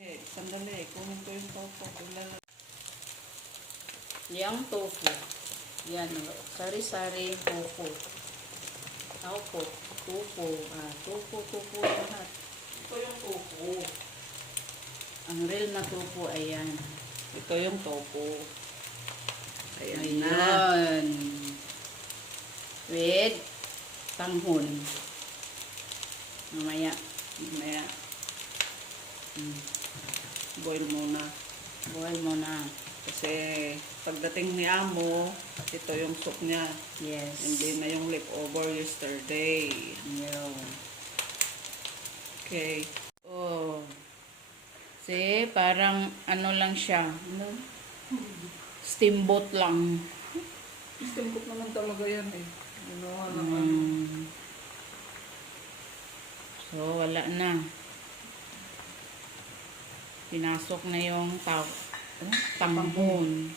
Sandali, kunin ko yung tofu. Yang tofu. Yan, sari-sari tofu. Tofu. Tofu lahat. Ito yung tofu. Ang real na tofu, ayan. Ito yung tofu. Ayan na. Ayan. With tanghon. Mamaya. Boil muna. Boil mo na. Kasi pagdating ni Amo, ito yung soup niya. Yes. Hindi na yung leftover yesterday. Yun. Okay. Oh. Kasi parang ano lang siya. Ano? Steamboat lang. Steamboat naman talaga yan eh. Ginawa naman. So, wala na. Pinasok na yung tanghon.